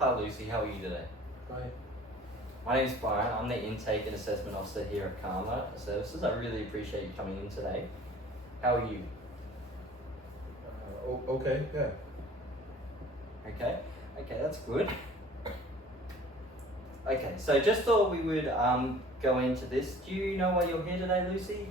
Hi Lucy, how are you today? Hi. My name is Brian. I'm the Intake and Assessment Officer here at Karma Services. I really appreciate you coming in today. How are you? Okay, yeah. Okay, that's good. Okay, so just thought we would go into this. Do you know why you're here today, Lucy?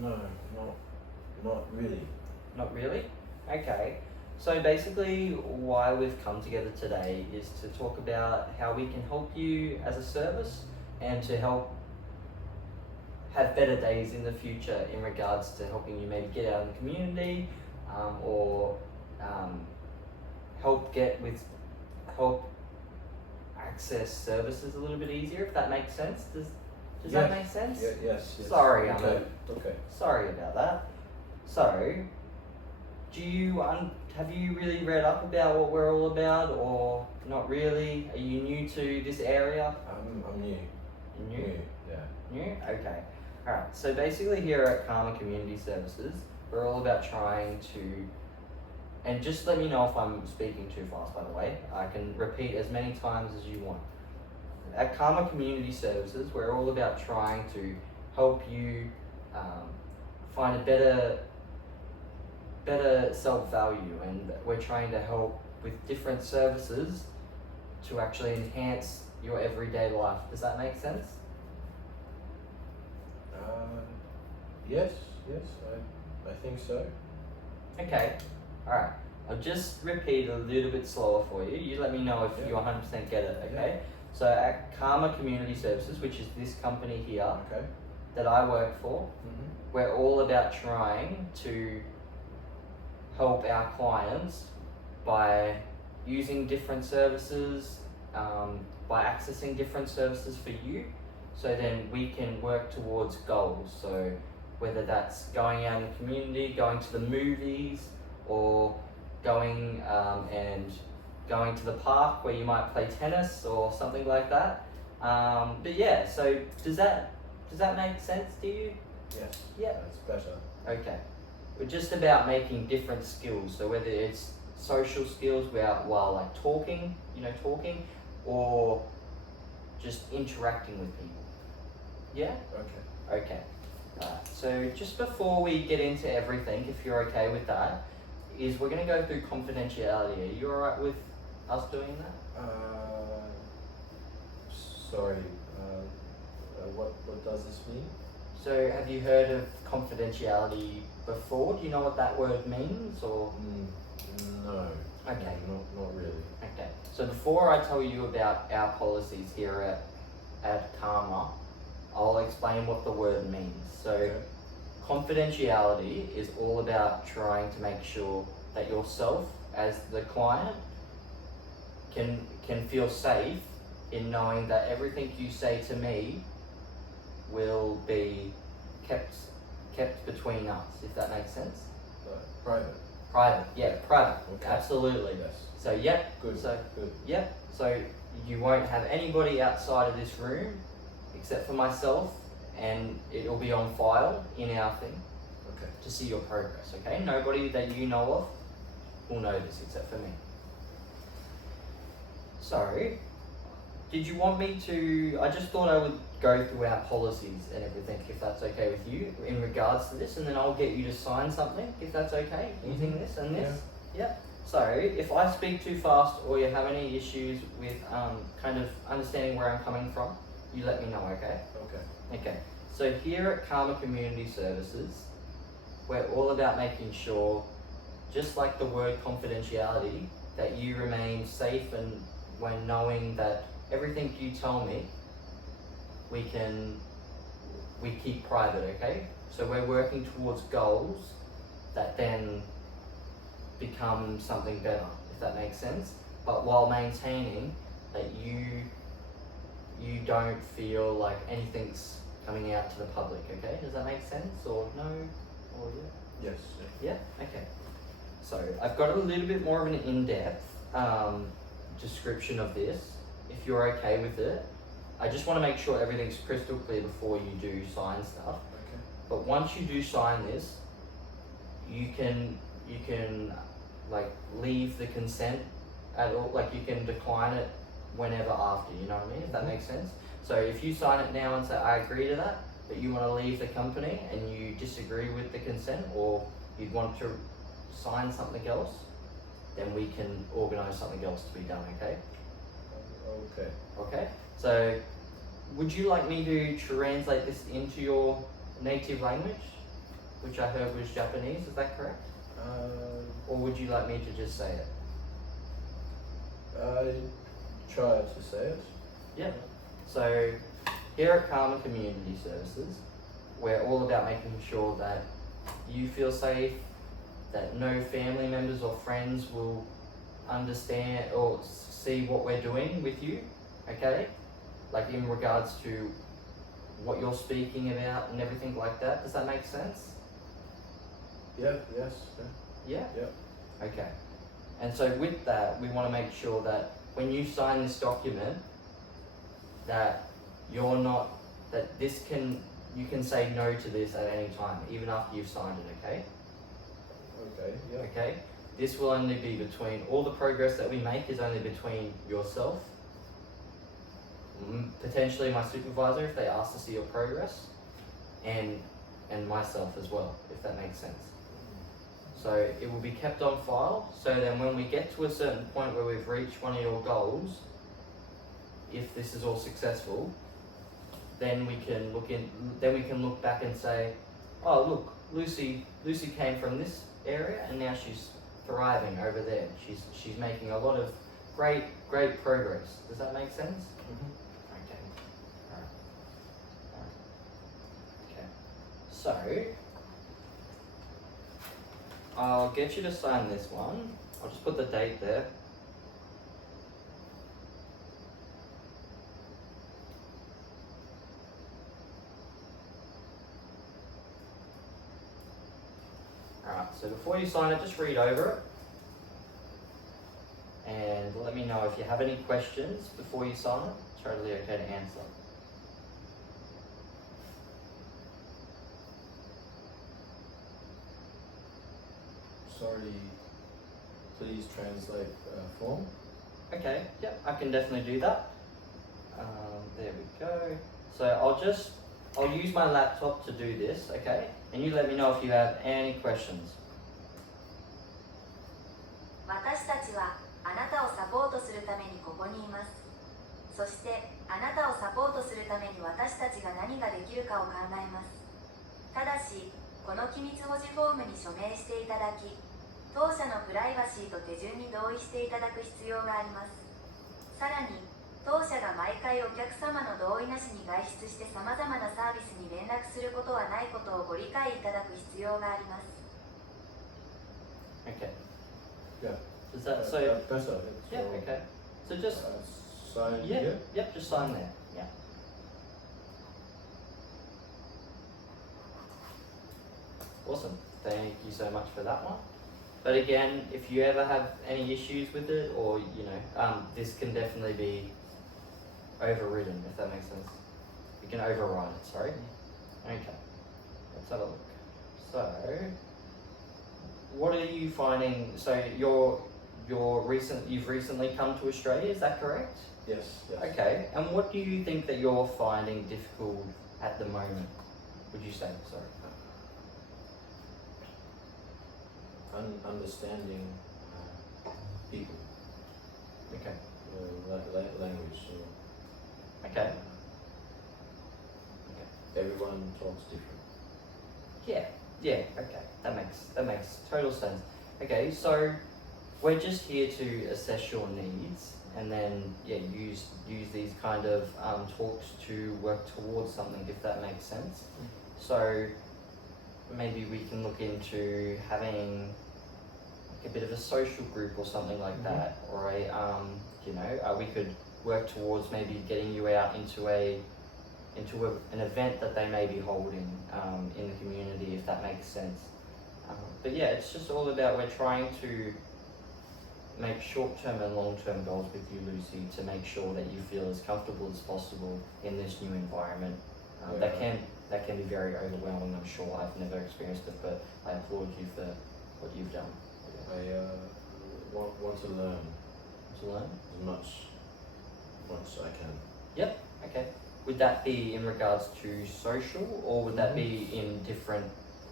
No, not really. Not really? Okay. So basically why we've come together today is to talk about how we can help you as a service and to help have better days in the future in regards to helping you maybe get out in the community or help access services a little bit easier, if that makes sense. Does that make sense? Yes. Sorry, Okay. Sorry about that. So, have you really read up about what we're all about, or not really? Are you new to this area? I'm new. You're new? Yeah. New? Okay. Alright, so basically here at Karma Community Services, we're all about trying to, and just let me know if I'm speaking too fast, by the way. I can repeat as many times as you want. At Karma Community Services, we're all about trying to help you find a better self-value, and we're trying to help with different services to actually enhance your everyday life. Does that make sense? Yes, I think so. Okay, alright. I'll just repeat a little bit slower for you. You let me know if you 100% get it, okay? Yeah. So at Karma Community Services, which is this company here Okay. that I work for, we're all about trying to help our clients by using different services, by accessing different services for you, so then we can work towards goals. So whether that's going out in the community, going to the movies, or going to the park where you might play tennis or something like that. But yeah, so does that make sense to you? Yes. Yeah. That's better. Okay. We're just about making different skills. So whether it's social skills while like talking, or just interacting with people. Yeah? Okay. Okay. So just before we get into everything, if you're okay with that, is we're going to go through confidentiality. Are you alright with us doing that? Sorry. What does this mean? So have you heard of confidentiality before? Do you know what that word means, or? No. Okay. Not really. Okay. So before I tell you about our policies here at Karma, I'll explain what the word means. So Okay. confidentiality is all about trying to make sure that yourself as the client can feel safe in knowing that everything you say to me will be kept between us, if that makes sense. Private. Private, yeah, private. Okay. Absolutely. Yes. So yep. Good. So Good. yep. So you won't have anybody outside of this room except for myself, and it'll be on file in our thing. Okay. To see your progress, okay? Nobody that you know of will know this except for me. So, did you want me to, I just thought I would go through our policies and everything, if that's okay with you, in regards to this, and then I'll get you to sign something, if that's okay, using this and this. Yeah. So, if I speak too fast or you have any issues with kind of understanding where I'm coming from, you let me know, okay? Okay. Okay. So here at Karma Community Services, we're all about making sure, just like the word confidentiality, that you remain safe and when knowing that everything you tell me, we keep private, okay? So we're working towards goals that then become something better, if that makes sense. But while maintaining that you don't feel like anything's coming out to the public, okay? Does that make sense, or no, or yeah? Yes. Yeah? Okay. So I've got a little bit more of an in-depth description of this, if you're okay with it. I just want to make sure everything's crystal clear before you do sign stuff. Okay. But once you do sign this, you can like leave the consent at all. Like you can decline it whenever after. You know what I mean? If that makes sense. So if you sign it now and say I agree to that, but you want to leave the company and you disagree with the consent, or you want to sign something else, then we can organise something else to be done. Okay. Okay. Okay. So would you like me to translate this into your native language, which I heard was Japanese? Is that correct? Or would you like me to just say it? I try to say it. Yeah. So here at Karma Community Services, we're all about making sure that you feel safe, that no family members or friends will understand or see what we're doing with you, okay? Like in regards to what you're speaking about and everything like that. Does that make sense? Yeah, yes. Yeah? Yeah. Okay. And so with that, we want to make sure that when you sign this document, that you're not, that this can, you can say no to this at any time, even after you've signed it, okay? Okay, yeah. Okay? This will only be between, all the progress that we make is only between yourself, potentially my supervisor if they ask to see your progress, and myself as well, if that makes sense. So it will be kept on file, so then when we get to a certain point where we've reached one of your goals, if this is all successful, then we can look back and say, oh look, Lucy came from this area and now she's thriving over there. She's making a lot of great progress. Does that make sense? Okay. Alright. Okay. So I'll get you to sign this one. I'll just put the date there. Alright, so before you sign it, just read over it. And let me know if you have any questions before you sign it. It's totally okay to answer. Sorry, please translate form. Okay, yep, I can definitely do that. There we go. So I'll use my laptop to do this, okay? And you let me know if you have any questions. 私たちはあなたをサポートするためにここにいます。そしてあなたをサポートするために私たちが何ができるかを考えます。ただし、この機密保持フォームに署名していただき、当社のプライバシーと手順に同意していただく必要があります。さらに、当社が毎回お客様の同意なしに外出してさまざまなサービスに連絡することはないことをご理解いただく必要があります。Okay. Yeah. Does that so? Better. Yeah. Okay. So just sign yeah. here. Yep. Just sign there. Yeah. Awesome. Thank you so much for that one. But again, if you ever have any issues with it, or this can definitely be overridden, if that makes sense. You can override it. Sorry. Okay. Let's have a look. So, what are you finding? So you've recently come to Australia. Is that correct? Yes. Okay. And what do you think that you're finding difficult at the moment? Would you say? Sorry. Understanding people. Okay. Language. Okay. Everyone talks different. Yeah. Okay. That makes total sense. Okay. So we're just here to assess your needs, and then use these kind of talks to work towards something, if that makes sense. So maybe we can look into having a bit of a social group or something like that, or we could work towards maybe getting you out into an event that they may be holding in the community, if that makes sense. But yeah, it's just all about, we're trying to make short-term and long-term goals with you, Lucy, to make sure that you feel as comfortable as possible in this new environment. That can be very overwhelming, I'm sure. I've never experienced it, but I applaud you for what you've done. I want to learn to learn. as much as I can. Okay. Would that be in regards to social, or would that be in different,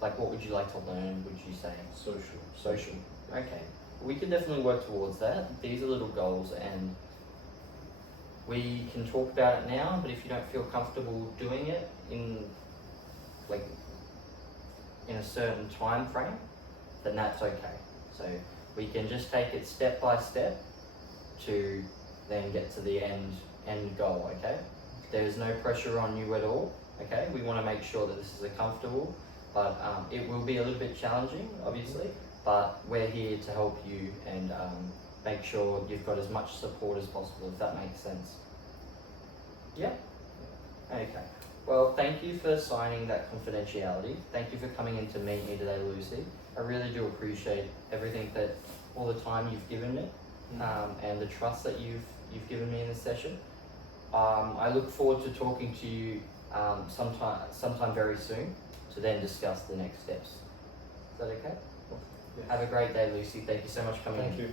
like what would you like to learn, would you say? Social. Okay. We can definitely work towards that. These are little goals, and we can talk about it now, but if you don't feel comfortable doing it in a certain time frame, then that's okay. So we can just take it step by step to then get to the end goal, okay? There is no pressure on you at all, okay? We want to make sure that this is comfortable, but it will be a little bit challenging, obviously, but we're here to help you and make sure you've got as much support as possible, if that makes sense. Yeah? Okay. Well, thank you for signing that confidentiality. Thank you for coming in to meet me today, Lucy. I really do appreciate everything all the time you've given me, and the trust that you've given me in this session. I look forward to talking to you sometime very soon to then discuss the next steps. Is that okay? Yes. Have a great day, Lucy. Thank you so much for coming in. Thank you.